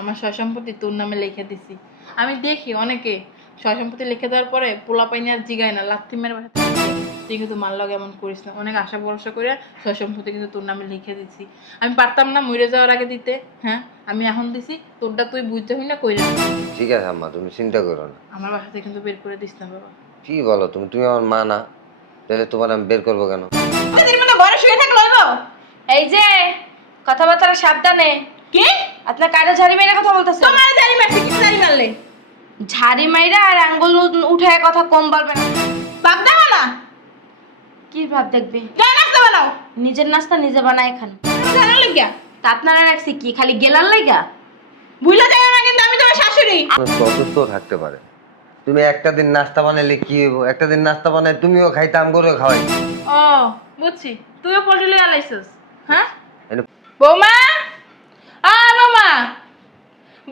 আমার সয় সম্পত্তি তোর নামে লিখে দিছি। আমি দেখি অনেকে সয় সম্পত্তি লিখে দেওয়ার পরে পোলা পাইনি আর জিগায় না, লাথি মেরে বাসা থেকে দিয়ে। তুই কিন্তু মার লগে এমন করিস না। অনেক আশা ভরসা করে সয় সম্পত্তি কিন্তু তোর নামে লিখে দিছি। আমি পারতাম না মরে যাওয়ার আগে দিতে? হ্যাঁ, আমি এখন দিছি, তোরটা তুই বুঝতে হই না কইরা। ঠিক আছে আম্মা, তুমি চিন্তা করো না। আমার বাসা থেকে কিন্তু বের করে দিস না বাবা। কি বলো তুমি? তুমি আমার মা না? তাহলে তোমার আমি বের করবো কেন? ঘরে শুয়ে থাকলো এই যে কথাবার্তা সাবধানে। কি? আপনার কারে ঝাড়ি মাইরা কথা বলতেছেন? তোমার জানি মারছে, কি জানি মারলে? ঝাড়ি মাইরা আর আঙ্গুল উঠায় কথা কম বলবেন। বাপ দাও না। কি ভাব দেখবে? যা নাস্তা বানাও। নিজের নাস্তা নিজে বানায় খান। জানার লাগিয়া তা আপনারা রাখছি কি খালি গেলার লাইগা? ভুলে যাই না, কিন্তু আমি তোমার শাশুড়ি। অসুস্থ থাকতে পারে। তুমি একটা দিন নাস্তা বানাইলে কি হইব? একটা দিন নাস্তা বানাই তুমিও খাইতাম, করে খাওয়াই। ও বুঝছি, তুইও পোল্ট্রি লয়ে আলাইছিস। হ্যাঁ এনে- বৌমা, বৌমা,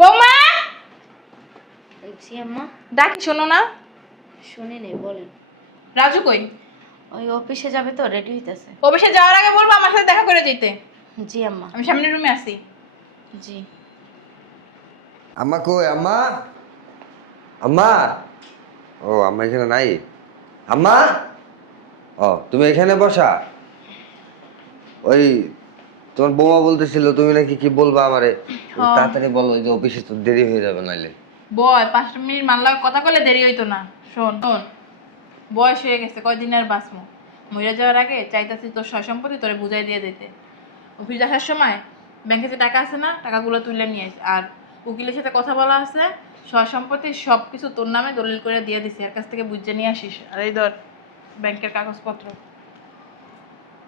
বৌমা, জি আম্মা। ডাকি শোনো না। শুনি নেই, বলেন। রাজু কই? ওই অফিসে যাবে তো, রেডি হইতাছে। অফিসে যাওয়ার আগে বলবো আমার সাথে দেখা করে যেতে। জি আম্মা। আমি সামনের রুমে আছি। জি। আম্মা কই? আম্মা, আম্মা। ও আম্মা এখানে নাই। আম্মা, ও তুমি এখানে বসা। ওই তোমার বৌমা বলতেছিল তুমি নাকি কি বলবা আমারে। হ্যাঁ। তাড়াতাড়ি বলো, যে অফিসে তো দেরি হয়ে যাবে নাইলে। বয় 5 মিনিট মানলাম, কথা কইলে দেরি হইতো না। শোন শোন, বয়স হয়ে গেছে, কয়দিন আর বাঁচমু। মরে যাওয়ার আগে চাইতাছি তোর সয় সম্পত্তি তোরে বুঝাই দিয়ে দিতে। অফিস আসার সময় ব্যাংকে যে টাকা আছে না, টাকাগুলো তুলে নিয়ে আস। আর উকিলের সাথে কথা বলা আছে, সয় সম্পত্তি সব কিছু তোর নামে দলিল করে দিয়ে দিছি, এর কাছ থেকে বুঝে নিয়ে আসিস। আর এই ধর ব্যাংকের কাগজপত্র,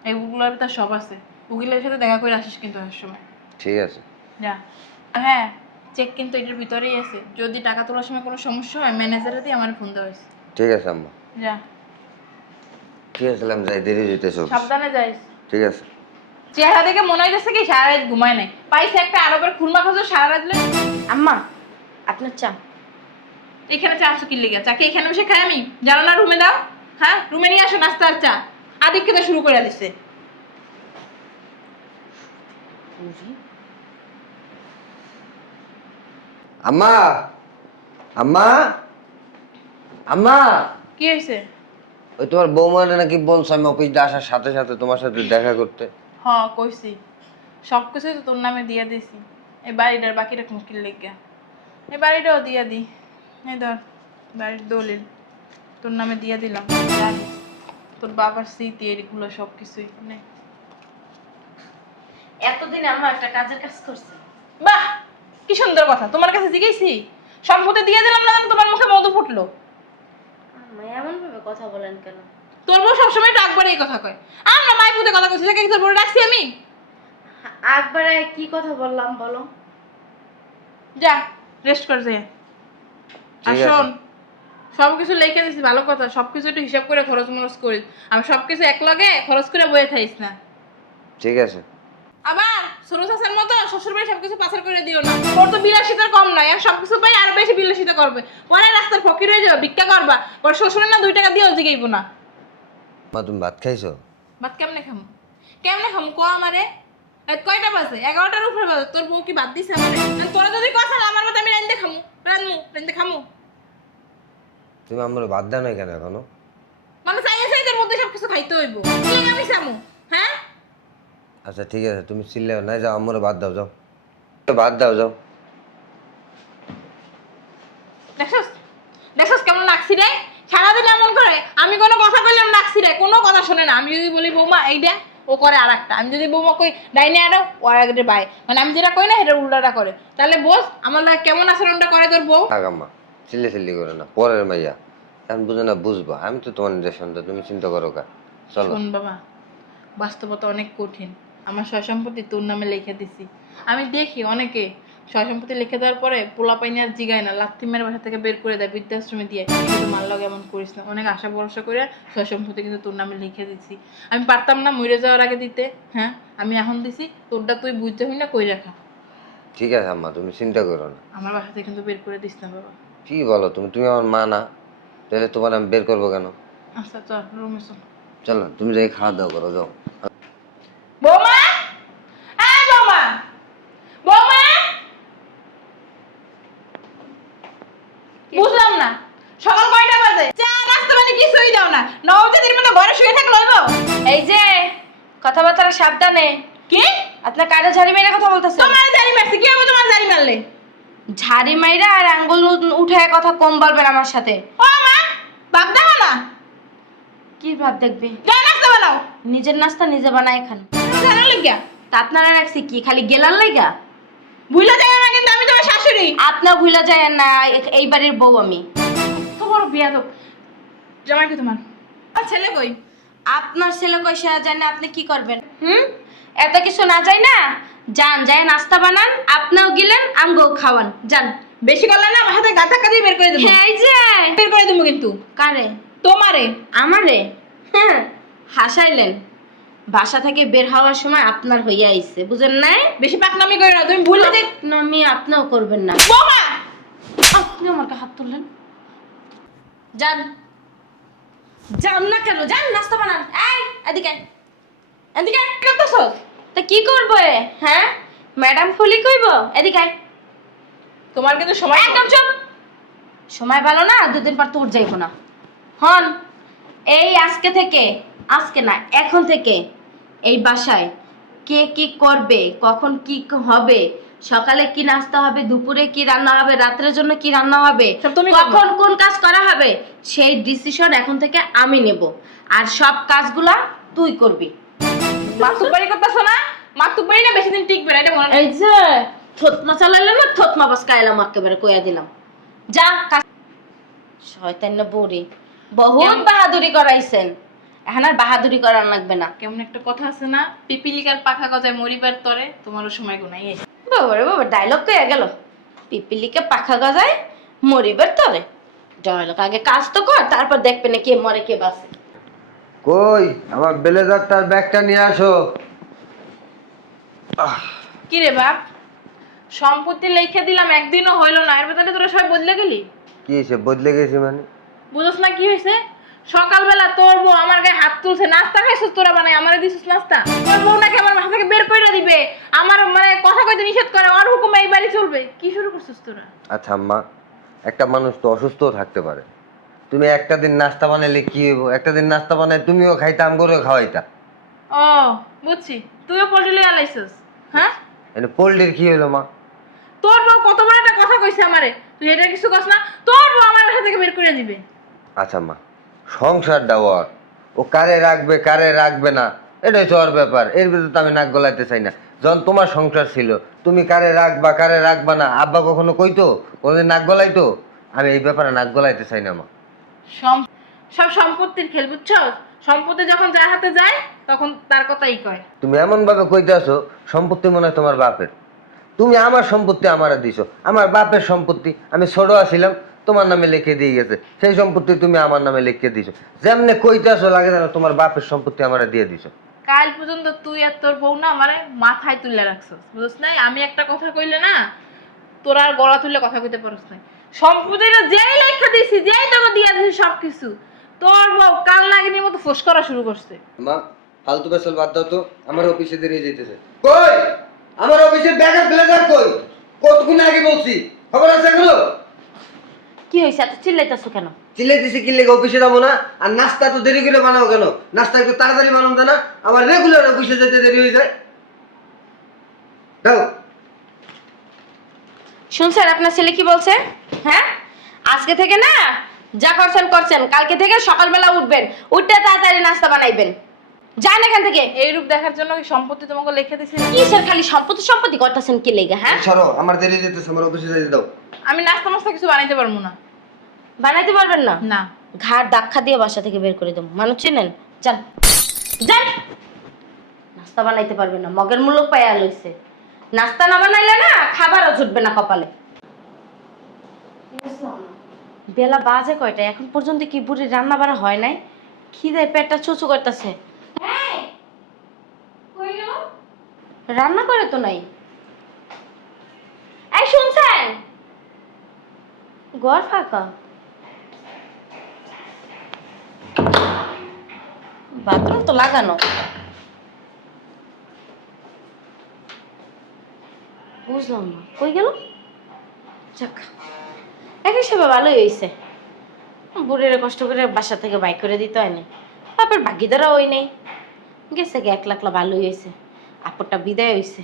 এইগুলোর ভিতর সব আছে। উকিলের সাথে দেখা করে আসিস কিন্তু আসার সময়। ঠিক আছে। যা। হ্যাঁ, চেক কিন্তু এটার ভিতরেই আছে। যদি টাকা তোলার সময় কোনো সমস্যা হয় ম্যানেজারে দিয়ে আমার ফোন দেওয়া হয়েছে। ঠিক আছে আম্মা। যা। ঠিক আছে, আমি যাই, দেরি হইতেছে। সাবধানে যাইস। ঠিক আছে। চেহারা দেখে মনে হইতেছে কি সারা রাত ঘুমায় নাই। পাইছে একটা আরবের খুরমা খাজো সারা রাত ধরে। আম্মা, আপনার চা। এখানে চা আছে কি লিগা? চা কি এখানে বসে খাই আমি? জানো না রুমে দাও। হ্যাঁ, রুমে নিয়ে আসো নাস্তা আর চা। আদিক্ষেতা শুরু করে দিছে। আম্মা, আম্মা, আম্মা। কি হয়েছে? ওই তোমার বৌমাটা নাকি বলছো আমি অফিসে আসার সাথে সাথে তোমার সাথে দেখা করতে। হ্যাঁ কইছি, সবকিছুই তো তোর নামে দিয়ে দিছি। এই বাড়িটার বাকি রকম কি লিগা? এই বাড়িটাও দিয়ে দি। এই ধর বাড়ির দলিল তোর নামে দিয়ে দিলাম। জানিস তোর বাবার স্মৃতি এগুলো সবকিছুই নে। এতদিন আম্মা একটা কাজের কাজ করছে। বাহ, কি সুন্দর কথা। তোমার কাছে জিজ্ঞেসি সম্পত্তি দিয়ে দিলাম না, তোমার মুখে মধু ফুটলো। আম্মা এমন ভাবে কথা বলেন কেন? তোর বউ সবসময় তো একবারে এই কথা কয়। আমরা মাই পুতে কথা কইছি, তাকে কিছু বলে রাখছি আমি? একবারে কি কথা বললাম বলো? যা রেস্ট কর যা। আর ঠিক আছে। শোন, সবকিছু লিখে দিছি, ভালো কথা। সবকিছু একটু হিসাব করে খরচ মরচ করিস। আমি সবকিছু একলগে খরচ করে বয়ে থাইস না। ঠিক আছে। আবার ছোট চাচার মতো শ্বশুর বাড়ি সবকিছু পাচার করে দিও না। তোর তো বিলাসিতার কম নাই, আর সবকিছু পাই আরো বেশি বিলাসিতা করবে। পরে রাস্তার ফকির হয়ে যাবে, ভিক্ষা করবা। পরে শ্বশুরের না 2 টাকা দিয়েও জিগাইব না। মা তুমি ভাত খাইছো? ভাত কেমনে খামু? কেমনে খামু ক আমারে? রাত কয়টা বাজে? 11টার উপরে বাজে। তোর বউ কি বাদ দিছে আমারে? আর তোরা যদি কথা আমার মত আমি রাইন্দে খামু, রাইন্দে খামু। তুমি আমার ভাত দাও না কেন এখনো? মানে সাইজের মধ্যে সবকিছু খাইতে হইব। কি আমি খামু? হ্যাঁ? আচ্ছা ঠিক আছে, তুমি চিল্লাও না, যাও আমার ভাত দাও, যাও ভাত দাও, যাও। দেখছস? দেখছস কেমন লাগছি রে? সারাদিন এমন করে, আমি কোনো কথা কইলাম লাগছি রে, কোনো কথা শুনে না। আমি যদি বলি বৌমা এইটা, ও করে আরেকটা। আমি যদি বৌমা কই ডাইনে আরো, ও আরেকটা বাই। মানে আমি যেটা কই না সেটা উল্টাটা করে। তাহলে বস আমার লাগে কেমন আচরণটা করে তোর বউ? থাক আম্মা, চিল্লি করে না, পরের মাইয়া। এখন বুঝে না বুঝবা, আমি তো তোমার নিজের সন্তান, তুমি চিন্তা করো কা। চলো। শোন বাবা, বাস্তবতা অনেক কঠিন। আমার সয় সম্পত্তি তোর নামে লিখে দিছি। আমি দেখি অনেকে সয় সম্পত্তি লিখে দেওয়ার পরে পোলা পাইনি আর জিগায় না, লাথি মেরে বাসা থেকে বের করে দেয়, বৃদ্ধাশ্রমে দিয়ে। কিন্তু মার লগে এমন করিস না। অনেক আশা ভরসা করে সয় সম্পত্তি কিন্তু তোর নামে লিখে দিছি। আমি পারতাম না মরে যাওয়ার আগে দিতে? হ্যাঁ, আমি এখন দিছি, তোরটা তুই বুঝতে হই না কই রাখা। ঠিক আছে আম্মা, তুমি চিন্তা করো না। আমার বাসা থেকে কিন্তু বের করে দিস না বাবা। কি বলো তুমি? তুমি আমার মা না? তাহলে তোমার আমি বের করবো কেন? আচ্ছা চল রুমে চল। চলো তুমি যাই খাওয়া দাওয়া করো, যাও। বৌমা, বৌমা, বৌমা, বুঝলাম না, সকাল কয়টা বাজে? চা নাস্তা মানে কিছুই দাও না। নবজাতির মতো ঘরে শুয়ে থাকলে হইব? এই যে কথাবার্তা সাবধানে। কি? আপনার কারে ঝাড়ি মেরে কথা বলতেছেন? তোমার জারি মারছে, কি হবে তোমার জারি মারলে? ঝাড়ি মাইরা আর আঙ্গুল উঠায় কথা কম বলবেন আমার সাথে। ও মা, ভাত দাও না। কি ভাব দেখবি? যা নাস্তা বানাও। নিজের নাস্তা নিজে বানায় খান। জানা লাগিয়া তা আপনারা রাখছি কি খালি গেলার লাইগা? ভুলে যাই না, কিন্তু আমি তোমার শাশুড়ি। আপনা ভুলা যায় না, এই বাড়ির বউ আমি। তো বড় বিয়া তো জামাই কি তোমার? আর ছেলে কই? আপনার ছেলে কইসা জানে আপনি কি করবেন? এত কিছু না যাই না, যান যায় নাস্তা বানান, আপনিও গেলেন আমগো খাওয়ান, যান। বেশি করলে না আমার হাতে গাঁথা কাঁদি বের করে দেবো। হ্যাঁ, এই যে বের করে দেবো কিন্তু। কারে? তোমারে। আমারে? হ্যাঁ, হাসাইলেন। বাসা থেকে বের হওয়ার সময় আপনার হইয়া আইছে, বুঝেন নাই? বেশি পাকনামি করে না, তুমি ভুলে যাই। আমি আপনিও করবেন না। বোমা, আপনি আমার গায়ে হাত তুললেন। যান, যান না কেন? যান নাস্তা বানান। এই এদিকে আয়। এদিকে আয়। করতেছস? তা কি করবো হ্যাঁ? ম্যাডাম ফুলি কইব? এদিকে আয়। তোমার কিন্তু সময় একদম চুপ। সময় ভালো না, দুদিন পর তোর যাইব না। হন, এই আজকে থেকে, আজকে না এখন থেকে এই বাসায় কে কি করবে, কখন কি হবে, সকালে কি নাস্তা হবে, দুপুরে কি রান্না হবে, রাত্রের জন্য কি রান্না হবে, সব তুমি কখন কোন কাজ করা হবে, সেই ডিসিশন এখন থেকে আমি নেব। আর সব কাজগুলা তুই করবি। মাতুবাড়ি করতেছ না? মাতুবাড়ি না বেশি দিন টিকবে না, এটা মনে এই যে থতমা চালাইলে না, থতমা বাসকাইলাম একেবারে কইয়া দিলাম। যা শয়তান না বুড়ি, বহুত বাহাদুরি করাইছেন, এখন আর বাহাদুরি করার লাগবে না। কেমন একটা কথা আছে না, পিপিলিকার পাখা গজায় মরিবার তরে, তোমারও সময় গুনাই আছে। বাবা রে বাবা, ডায়লগ কইয়া গেল। পিপিলিকে পাখা গজায় মরিবার তরে। ডায়লগ আগে কাজ তো কর, তারপর দেখবে না কে মরে কে বাঁচে। কই আমার ব্লেজারটার ব্যাগটা নিয়ে আসো। কি রে বাপ, সম্পত্তি লিখে দিলাম, একদিনও হইলো না, এর ভেতরে তোরা সবাই বদলে গেলি। কি হয়েছে? বদলে গেছি মানে? বুঝছ না কি হয়েছে? সকালবেলা তোর বউ আমার গায়ে হাত তুলছে, নাস্তা খাইছিস তোরা বানাই, আমারে দিছিস নাস্তা। তোর বউ নাকি আমার মাথা থেকে বের করে দিবে, আমার মানে কথা কইতে নিষেধ করে, ওর হুকুমে এই বাড়ি চলবে। কি শুরু করছিস তোরা? আচ্ছা আম্মা, একটা মানুষ তো অসুস্থও থাকতে পারে। তুমি একটা দিন নাস্তা বানাইলে কি হইব? একটা দিন নাস্তা বানাই তুমিও খাইতাম, গরুও খাওয়াইতা। ও বুঝছি, তুইও পোল্ট্রি লয়ে আলাইছিস। হ্যাঁ, এটা পোল্ট্রির কি হইলো মা? তোর বউ কত বড় একটা কথা কইছে আমারে, তুই এটা কিছু কস না? তোর বউ আমার বাসা থেকে বের করে দিবে। আচ্ছা মা, সংসারটা ওর, ও কারে রাখবে কারে রাখবে না এটাই তো ওর ব্যাপার। এর ভিতরে তো আমি নাক গলাইতে চাই না। যখন তোমার সংসার ছিল, তুমি কারে রাখবা কারে রাখবা না আব্বা কখনো কইতো? কোনোদিন নাক গলাইতো? আমি এই ব্যাপারে নাক গলাইতে চাই না মা। সব সম্পত্তির খেল, বুঝছো? সম্পত্তি যখন যার হাতে যায় তখন তার কথাই কয়। তুমি এমন ভাবে কইতে আসো সম্পত্তি মনে হয় তোমার বাপের। তুমি আমার সম্পত্তি আমারে দিছো, আমার বাপের সম্পত্তি আমি ছোট আছিলাম তোমার নামে লিখে দিয়ে গেছে, সেই সম্পত্তি তুমি আমার নামে লিখে দিছো। যেমনে কইতে আসো লাগে যেন তোমার বাপের সম্পত্তি আমারে দিয়ে দিছো। কাল পর্যন্ত তুই আর তোর বউ না আমারে মাথায় তুলে রাখছস, বুঝছ না? আমি একটা কথা কইলে না, তোরা আর গলা তুলে কথা কইতে পারছ না। সম্পত্তিটা যেই লেখা দিছি, যেই তোকে দিয়া দিছি সবকিছু, তোর বউ কাল নাগিনীর মতো ফোস করা শুরু করছে। মা ফালতু পেছল বাদ দাও তো, আমার অফিসে দেরি যাইতেছে। কই আমার অফিসের ব্যাগের ব্লেজার কই? কতক্ষণ আগে বলছি, খবর আছে এগুলো? কি হয়েছে, এত চিল্লাইতেছো কেন? চিল্লাইতেছি কি লেগে? অফিসে যাবো না? আর নাস্তা তো দেরি করে বানাও কেন? নাস্তা একটু তাড়াতাড়ি বানাও না? আমার রেগুলার অফিসে যেতে দেরি হয়ে যায়। দাও। শুনছেন আপনার ছেলে কি বলছে? হ্যাঁ, আজকে থেকে না যা করছেন করছেন, কালকে থেকে সকালবেলা উঠবেন, উঠতে তাড়াতাড়ি নাস্তা বানাইবেন। যান এখান থেকে। এই রূপ দেখার জন্য কি সম্পত্তি তোমাকে লিখে দিছি? কি স্যার খালি সম্পত্তি সম্পত্তি করতেছেন কি লেগে? হ্যাঁ, সরো, আমার দেরি হয়ে যেতেছে, আমার অফিসে যেতে দাও। আমি নাস্তা মাস্তা কিছু বানাইতে পারবো না। বানাইতে পারবেন না? না। ঘাড় ধাক্কা দিয়ে বাসা থেকে বের করে দেবো, মানুষ চিনেন? যান যান। নাস্তা বানাইতে পারবেন না, মগের মূল্য পাইয়া লইছে। নাস্তা না বানাইলে না খাবারও জুটবে না কপালে। বেলা বাজে কয়টা, এখন পর্যন্ত কি বুড়ির রান্না বাড়া হয় নাই? খিদে পেটটা চুচু করতেছে। রান্না করে তো নাই। এই শুনছেন, ঘর ফাঁকা, বাথরুম তো লাগানো। বুঝলাম না কই গেল। যাক, এক হিসেবে ভালোই হয়েছে, বুড়ের কষ্ট করে বাসা থেকে বাইক করে দিতে হয় না, তারপর ভাগিদারও ওই নেই, গেছে গে 1 লাখ ভালোই হয়েছে, আপুরটা বিদায় হয়েছে।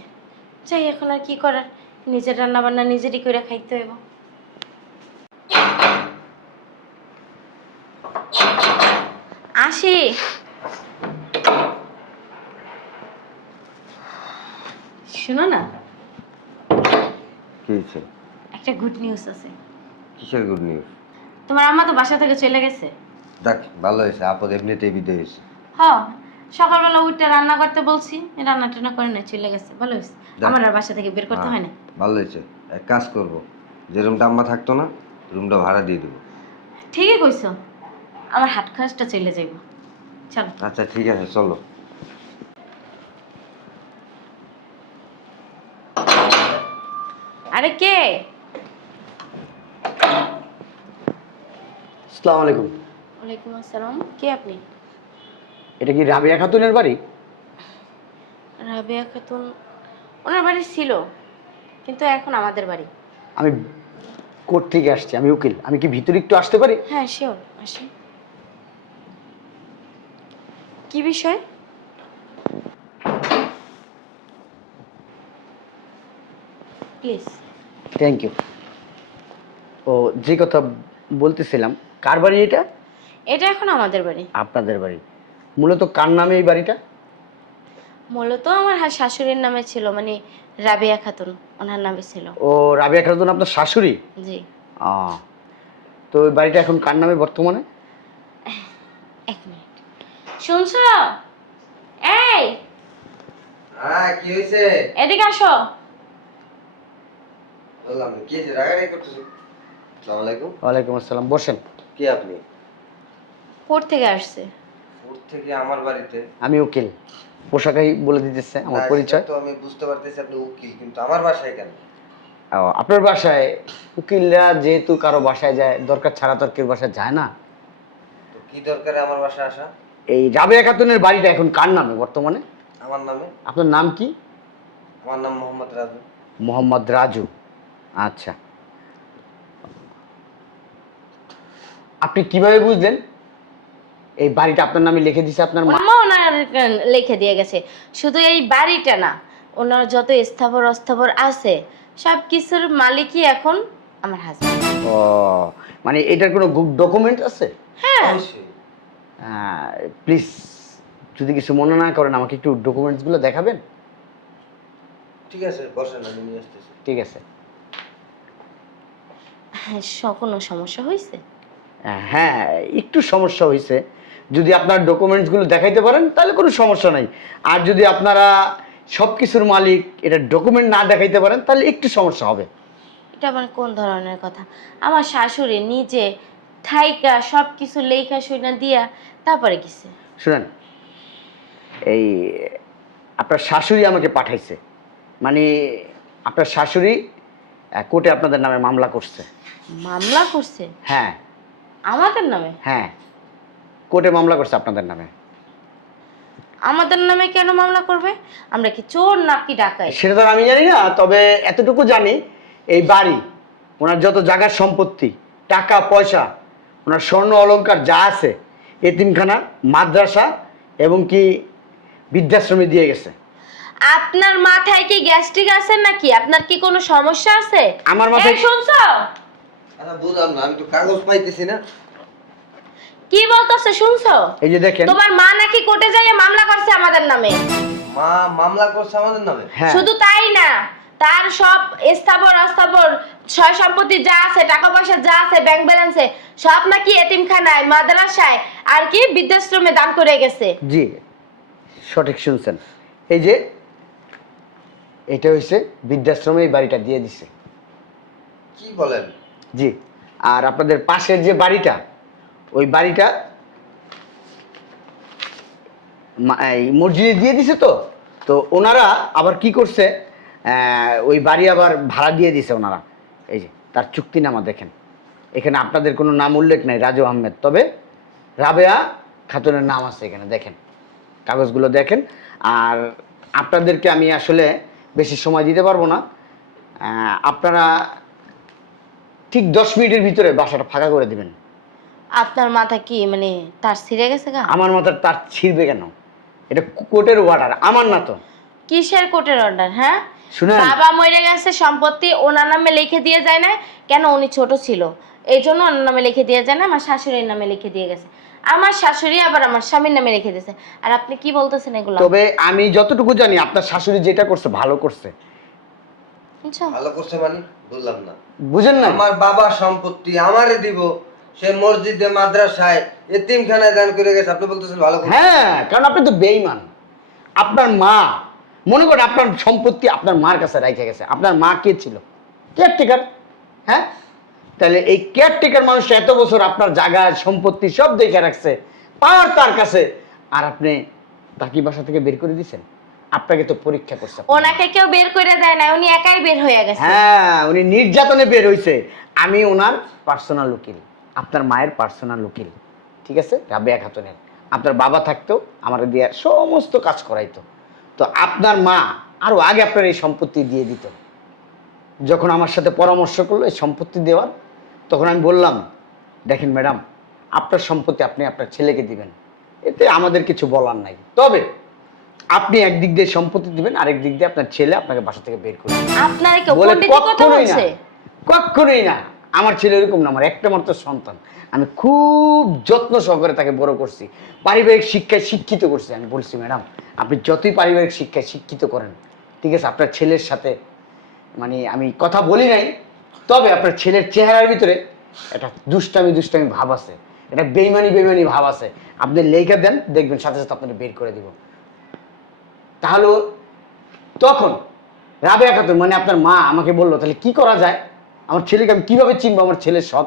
যাই, এখন আর কি করার, নিজের রান্না বান্না নিজেরই করে খাইতে হইব। আসি। শোনো না, কি হয়েছে? একটা গুড নিউজ আছে। কিসের গুড নিউজ? তোমার আম্মা তো বাসা থেকে চলে গেছে। দেখ, ভালো হয়েছে, আপদ এমনিতেই বিদায় হয়েছে। হ্যাঁ, সকালবেলা উঠে রান্না করতে বলছি, রান্না টান্না করে না চলে গেছে, ভালো হয়েছে। যাক। আমার আর বাসা থেকে বের করতে হয় না। ভালো হয়েছে। এক কাজ করব, যে রুমটা আম্মা থাকতো না, রুমটা ভাড়া দিয়ে দেবো। ঠিকই কইছো, আমার হাত খরচটা চলে যাইব। চলো। আচ্ছা ঠিক আছে, চলো। আরে কে? আসসালামু আলাইকুম। ওয়ালাইকুম আসসালাম। কে আপনি? এটা কি রাবিয়া খাতুনের বাড়ি? রাবেয়া খাতুন ওনার বাড়ি ছিল, কিন্তু এখন আমাদের বাড়ি। আমি কোর্ট থেকে আসছি, আমি উকিল। আমি কি ভিতরে একটু আসতে পারি? হ্যাঁ শিওর, আসি। কি বিষয়? প্লিজ। Thank you. ও, যে কথা বলতেছিলাম, কার বাড়ি এটা? এটা এখন আমাদের বাড়ি। আপনাদের বাড়ি। মূলত কার নামে এই বাড়িটা? মূলত আমার শাশুড়ির নামে ছিল, মানে রাবেয়া খাতুন ওনার নামে ছিল। ও, রাবিয়া খাতুন আপনার শাশুড়ি? জি। তো ওই বাড়িটা এখন কার নামে বর্তমানে? এক মিনিট, শুনছো? এই, হ্যাঁ, কি হয়েছে? এদিকে আসো। বললাম কি হয়েছে, রাগারাগি করতেছো? আসসালামু আলাইকুম। ওয়ালাইকুম আসসালাম, বসেন। কে আপনি? কোর্ট থেকে আসছে। ফুট থেকে আমার বাড়িতে? আমি উকিল, পোশাকাই বলে দিতেছে আমার না, পরিচয়। সেটা তো আমি বুঝতে পারতেছি আপনি উকিল, কিন্তু আমার বাসায় কেন? আপনার বাসায় উকিলরা যেহেতু কারো বাসায় যায়, দরকার ছাড়া তো আর কেউ বাসায় যায় না। তো কি দরকারে আমার বাসায় আসা? এই রাবেয়া খাতুনের বাড়িটা এখন কার নামে বর্তমানে? আমার নামে। আপনার নাম কি? আমার নাম মোহাম্মদ রাজু। মোহাম্মদ রাজু। আচ্ছা, আপনি কিভাবে বুঝলেন এই বাড়িটা আপনার নামে লিখে দিছে আপনার মা? আম্মা ওনার লিখে দিয়ে গেছে। শুধু এই বাড়িটা না, ওনার যত স্থাবর অস্থাবর আছে সব কিছুর মালিকই এখন আমার হাজবেন্ড। ও, মানে এটার কোনো ডকুমেন্ট আছে? হ্যাঁ। অবশ্যই। প্লিজ, যদি কিছু মনে না করেন, আমাকে একটু ডকুমেন্টসগুলো দেখাবেন? ঠিক আছে, বসেন, আমি নিয়ে আসতেছি। ঠিক আছে। কোনো সমস্যা হয়েছে? হ্যাঁ, একটু সমস্যা হয়েছে। যদি আপনার ডকুমেন্টসগুলো দেখাইতে পারেন তাহলে কোনো সমস্যা নাই। আর যদি আপনারা সব কিছুর মালিক এটা ডকুমেন্ট না দেখাইতে পারেন তাহলে একটু সমস্যা হবে। এটা আবার কোন ধরনের কথা? আমার শাশুড়ি নিজে থাইকা সব কিছু লেখা শুনা দিয়া তারপরে গেছে। শুনেন, এই আপনার শাশুড়ি আমাকে পাঠাইছে, মানে আপনার শাশুড়ি কোর্টে আপনাদের নামে মামলা করছে। মামলা করছে? হ্যাঁ আমাদের নামে? হ্যাঁ, কোর্টে মামলা করছে আপনাদের নামে। আমাদের নামে কেন মামলা করবে? আমরা কি চোর নাকি ডাকাই? সেটা তো আর আমি জানি না, তবে এতটুকু জানি এই বাড়ি, ওনার যত জায়গার সম্পত্তি, টাকা পয়সা, ওনার স্বর্ণ অলংকার যা আছে, এতিমখানা, মাদ্রাসা এবং কি বৃদ্ধাশ্রমে দিয়ে গেছে। আপনার মাথায় কি গ্যাস্ট্রিক আছে নাকি? আপনার কি কোনো সমস্যা আছে? আমার মাথায়- এই শুনছো? আচ্ছা, বুঝলাম না, আমি তো কাগজ পাইতেছি না। কি বলতেছে শুনছো? এই যে দেখেন। তোমার মা নাকি কোর্টে যাইয়ে মামলা করছে আমাদের নামে। মা মামলা করছে আমাদের নামে? হ্যাঁ, শুধু তাই না, তার সব স্থাবর অস্থাবর সয় সম্পত্তি যা আছে, টাকা পয়সা যা আছে, ব্যাংক ব্যালেন্সে সব নাকি এতিমখানায়, মাদ্রাসায় আর কি বৃদ্ধাশ্রমে দান করে গেছে। জি, সঠিক শুনছেন। এই যে এটা হইছে বৃদ্ধাশ্রমে এই বাড়িটা দিয়ে দিছে। কি বলেন? জি, আর আপনাদের পাশের যে বাড়িটা, ওই বাড়িটা এই মসজিদে দিয়ে দিছে। তো তো ওনারা আবার কি করছে, ওই বাড়ি আবার ভাড়া দিয়ে দিছে ওনারা। এই যে তার চুক্তিনামা দেখেন, এখানে আপনাদের কোনো নাম উল্লেখ নাই, রাজু আহমেদ, তবে রাবেয়া খাতুনের নাম আছে এখানে, দেখেন কাগজগুলো দেখেন। আর আপনাদেরকে আমি আসলে বেশি সময় দিতে পারবো না, আপনারা ঠিক 10 মিনিটের ভিতরে বাসাটা ফাঁকা করে দিবেন। আপনার মাথা কি মানে তার ছিঁড়ে গেছে গা? আমার মাথার তার ছিঁড়বে কেন? এটা কোর্টের অর্ডার, আমার না তো। কিসের কোর্টের অর্ডার? হ্যাঁ, শুনেন, বাবা মরে গেছে, সম্পত্তি ওনার নামে লিখে দিয়ে যায় না কেন? উনি ছোট ছিল এই জন্য ওনার নামে লিখে দিয়ে যায় না, আমার শাশুড়ির নামে লিখে দিয়ে গেছে। আমার শাশুড়ি আবার আমার স্বামীর নামে লিখে দিয়েছে। আর আপনি কি বলতেছেন এগুলো? তবে আমি যতটুকু জানি আপনার শাশুড়ি যেটা করছে ভালো করছে। বুঝছো? ভালো করছে মানে বললাম না, বুঝেন না? আমার বাবার সম্পত্তি আমারে দিব, সে মসজিদে মাদ্রাসায় এতিমখানায় দান করে গেছে, আপনি বলতেছেন ভালো করছে? হ্যাঁ, কারণ আপনি তো বেঈমান। আপনার মা, মনে করেন আপনার সম্পত্তি আপনার মার কাছে রেখে গেছে। আপনার মা কে ছিল? কেয়ারটেকার। হ্যাঁ, তাহলে এই কেয়ারটেকার মানুষ এত বছর আপনার জায়গা সম্পত্তি সব দেখে রাখছে, পাওয়ার তার কাছে, আর আপনি তাকে বাসা থেকে বের করে দিয়েছেন। আপনাকে তো পরীক্ষা করছে। ওনাকে কেউ বের করে দেয় না, উনি একাই বের হয়ে গেছে। হ্যাঁ, উনি নির্যাতনে বের হইছে। আমি ওনার পার্সোনাল উকিল, আপনার মায়ের পার্সোনাল উকিল, ঠিক আছে? রাবেয়া খাতুনের। আপনার বাবা থাকতো আমার দিয়ে সমস্ত কাজ করাইতো। তো আপনার মা আরো আগে আপনার এই সম্পত্তি দিয়ে দিত। যখন আমার সাথে পরামর্শ করলো এই সম্পত্তি দেওয়ার, তখন আমি বললাম, দেখেন ম্যাডাম, আপনার সম্পত্তি আপনি আপনার ছেলেকে দিবেন, এতে আমাদের কিছু বলার নাই। তবে আপনি একদিক দিয়ে সম্পত্তি দিবেন, আরেক দিক দিয়ে আপনার ছেলে আপনাকে বাসা থেকে বের করবে। আপনার কেউ বলে পণ্ডিতি কথা কখনোই না, বলছে? কখনোই না। আমার ছেলে এরকম না, আমার একটা মাত্র সন্তান। আমি খুব যত্ন সহকারে তাকে বড় করছি, পারিবারিক শিক্ষায় শিক্ষিত করছি। আমি বলছি, ম্যাডাম, আপনি যতই পারিবারিক শিক্ষায় শিক্ষিত করেন, ঠিক আছে, আপনার ছেলের সাথে মানে আমি কথা বলি নাই, তবে আপনার ছেলের চেহারার ভিতরে একটা দুষ্টামি দুষ্টামি ভাব আছে, একটা বেইমানি বেইমানি ভাব আছে। আপনি লেখা দেন, দেখবেন সাথে সাথে আপনাকে বের করে দিব। তাহলে তখন রাবেয়া খাতুন মানে আপনার মা আমাকে বললো, তাহলে কি করা যায়, আমার ছেলেকে আমি কিভাবে চিনবো, আমার ছেলে সৎ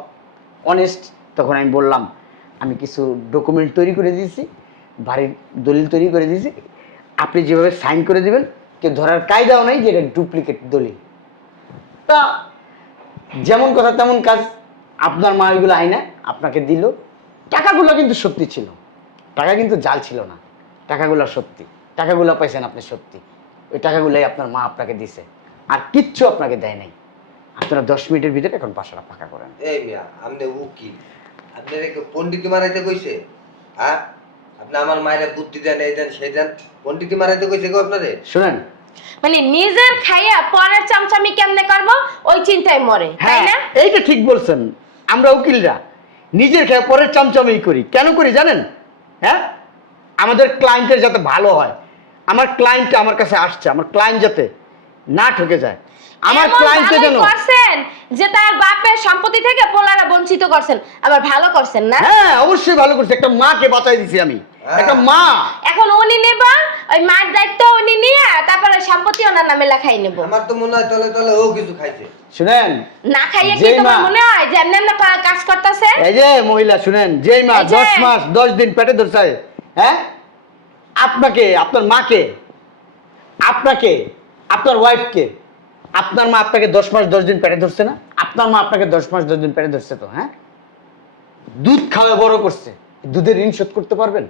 অনেস্ট। তখন আমি বললাম, আমি কিছু ডকুমেন্ট তৈরি করে দিয়েছি, বাড়ির দলিল তৈরি করে দিয়েছি, আপনি যেভাবে সাইন করে দিবেন কেউ ধরার কায়দাও নাই যে এটা ডুপ্লিকেট দলিল। তা যেমন কথা তেমন কাজ, আপনার মা ওইগুলো আইনা আপনাকে দিল। টাকাগুলো কিন্তু সত্যি ছিল, টাকা কিন্তু জাল ছিল না, টাকাগুলো সত্যি, টাকাগুলো পাইছেন আপনি সত্যি। ওই টাকাগুলোই আপনার মা আপনাকে দিছে, আর কিচ্ছু আপনাকে দেয় নাই। আপনারা 10 মিনিটের ভিতরে এখন বাসাটা ফাঁকা করেন। এই মিয়া, আপনি উকিল, আপনার পণ্ডিতি মারাইতে কইছে? হ্যাঁ, আপনি আমার মায়ের বুদ্ধি দেন, এই দেন সেই দেন, পণ্ডিতি মারাইতে কইছে কেউ আপনারে? শুনেন, মানে নিজের খাইয়া পরের চামচামি কেমনে করবো ওই চিন্তায় মরে, তাই হ্যাঁ, না? এইটা ঠিক বলছেন। আমরা উকিলরা নিজের খেয়ে পরের চামচামি করি। কেন করি জানেন? হ্যাঁ, আমাদের ক্লায়েন্টের যাতে ভালো হয়, আমার ক্লায়েন্ট আমার কাছে আসছে, আমার ক্লায়েন্ট যাতে না ঠকে যায়, আমার এমন ক্লায়েন্টকে ভালোই যেন। করছেন যে তার বাপের সম্পত্তি থেকে পোলারা বঞ্চিত করছেন, আবার ভালো করছেন না? হ্যাঁ, অবশ্যই ভালো করছে। একটা মাকে বাঁচাই দিছি আমি, একটা মা। এখন উনি নেব, ওই মার দায়িত্ব উনি নিয়ে তারপরে সম্পত্তি ওনার নামে লেখাই নেব। আমার তো মনে হয় তলে তলে ও কিছু খাইছে। শুনেন, না খাইয়ে কি যেই তোমার মা- মনে হয় যে এমনি এমনি কাজ করতেছে? এই যে মহিলা, শুনেন, যেই মা এই যে- 10 মাস 10 দিন পেটে ধরছে, হ্যাঁ, আপনাকে, আপনার মাকে, আপনাকে, আপনার ওয়াইফকে, আপনার মা আপনাকে 10 মাস 10 দিন পেটে ধরছে না? আপনার মা আপনাকে 10 মাস 10 দিন পেটে ধরছে তো, হ্যাঁ? দুধ খাওয়া বড় করছে, দুধের ঋণ শোধ করতে পারবেন?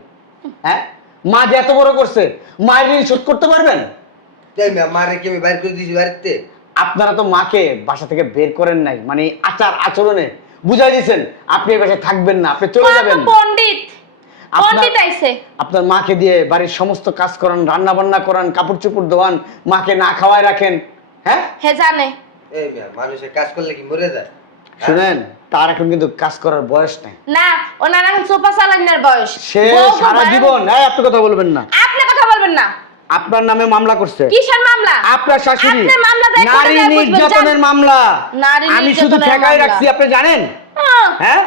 হ্যাঁ, মা যে এত বড় করছে, মায়ের ঋণ শোধ করতে পারবেন? এই মিয়া, মারে কি আমি বাইর করে দিয়েছি বাড়িতে? আপনারা তো মাকে বাসা থেকে বের করেন নাই, মানে আচার আচরণে বুঝাই দিয়েছেন আপনি এই বাসায় থাকবেন না, আপনি চলে যাবেন। পণ্ডিত পণ্ডিত আইছে। আপনার মাকে দিয়ে বাড়ির সমস্ত কাজ করান, রান্না বান্না করান, কাপড় চোপড় ধোয়ান, মাকে না খাওয়ায় রাখেন। হ্যাঁ, হে জানে। এই মিয়া, মানুষের কাজ করলে কি মরে যায়? শুনেন, তার এখন কিন্তু কাজ করার বয়স নেই, না, ওনার এখন সোফা চালানোর বয়স। সে বউ সারা বাবা- জীবন। হ্যাঁ, আপনি কথা বলবেন না। আপনি কথা বলবেন না। আপনার নামে মামলা করছে কিসের মামলা? আপনার শাশুড়ি, আপনি মামলা দায়ের করে নারী দেয় বুঝবেন, নির্যাতনের জান। মামলা। নারী আমি শুধু নির্যাতনের ঠেকাই মামলা। রাখছি, আপনি জানেন? আহ, হ্যাঁ,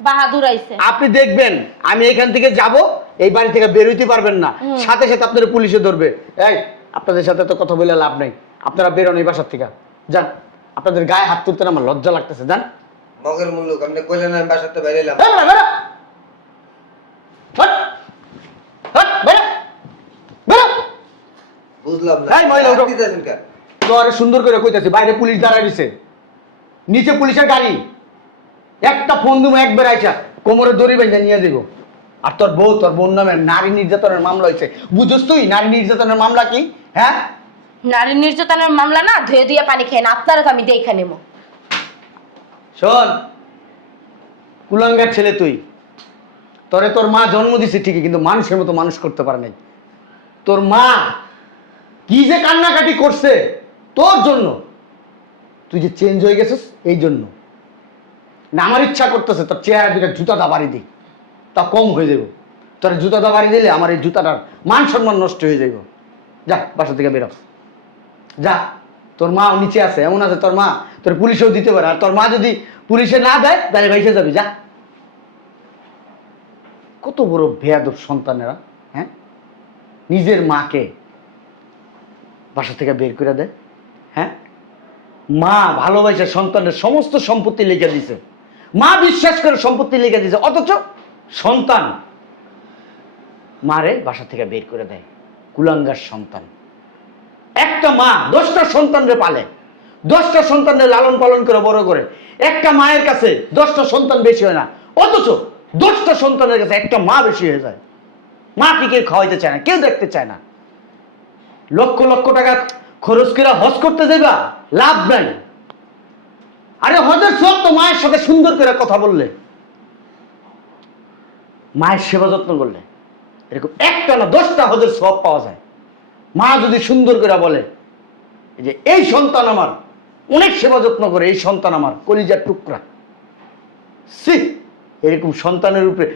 বাহাদুর আইছে। আপনি দেখবেন আমি এখান থেকে যাব, এই বাড়ি থেকে বের হইতে পারবেন না, সাথে সাথে আপনার পুলিশে ধরবে। এই, আপনাদের সাথে তো কথা বলে লাভ নেই, আপনারা বেরোন এই বাসার থেকে, যান। আপনাদের গায়ে হাত তুলতে না আমার লজ্জা লাগতেছে, যান। মগের মুল্লুক, আপনি কইলেন আমি বাসাতে বাইরে এলাম। এই, বেরো, বেরো। হট, হট, বেরো, বেরো। বুঝলাম না, এই, মহিলা, উঠো। দিতেছেন কেন? তোরে সুন্দর করে কইতাছি, বাইরে পুলিশ দাঁড়ায় দিছে, নিচে পুলিশের গাড়ি, একটা ফোন দিব একবার আইসা কোমরে দড়ি বেঁধে নিয়ে যাবো। আর তোর বোন নামে নারী নির্যাতনের মামলা হয়েছে, বুঝোস তুই নারী নির্যাতনের মামলা কি? হ্যাঁ, নারী নির্যাতনের মামলা না, ধুয়ে দিয়ে পানি খেয়ে না, আপনারা তো আমি দেখে নেবো। শোন, কুলাঙ্গার ছেলে তুই, তোরে তোর মা জন্ম দিছে ঠিকই, কিন্তু মানুষের মতো মানুষ করতে পারে নাই। তোর মা কি যে কান্নাকাটি করছে তোর জন্য, তুই যে চেঞ্জ হয়ে গেছিস এই জন্য। না আমার ইচ্ছা করতেছে তোর চেহারা দুটা জুতাটা বাড়ি দিই, তা কম হয়ে যাবো। তোর জুতাটা বাড়ি দিলে আমার এই জুতাটার মান সম্মান নষ্ট হয়ে যাইব। যা বাসা থেকে বেরো, যা। তোর মা নিচে আছে, এমন আছে তোর মা তোর পুলিশেও দিতে পারে, আর তোর মা যদি পুলিশে না দেয় তাহলে ভাইসে যাবি, যা। কত বড় বেয়াদব সন্তানেরা, হ্যাঁ, নিজের মাকে বাসা থেকে বের করে দেয়। হ্যাঁ, মা ভালোবাসে সন্তানের সমস্ত সম্পত্তি লিখে দিছে, মা বিশ্বাস করে সম্পত্তি লিখে দিছে, অথচ সন্তান মারে বাসা থেকে বের করে দেয়। কুলাঙ্গার সন্তান। একটা মা 10টা সন্তানরে পালে, 10টা সন্তানরে লালন পালন করে বড় করে। একটা মায়ের কাছে 10টা সন্তান বেশি হয় না, অথচ 10টা সন্তানের কাছে একটা মা বেশি হয়ে যায়। মাকে কেউ খাওয়াইতে চায় না, কেউ দেখতে চায় না। লক্ষ লক্ষ টাকা খরচ করে হজ করতে যাবা, লাভ নাই। আরে হজের সব তো মায়ের সাথে সুন্দর করে কথা বললে, মায়ের সেবা যত্ন করলে, এরকম একটা না 10টা হজের সব পাওয়া যায়। মা যদি সুন্দর করে বলে যে এই সন্তান আমার অনেক সেবা যত্ন করে, এই সন্তান আমার কলিজার টুকরা, সি এরকম সন্তানের উপরে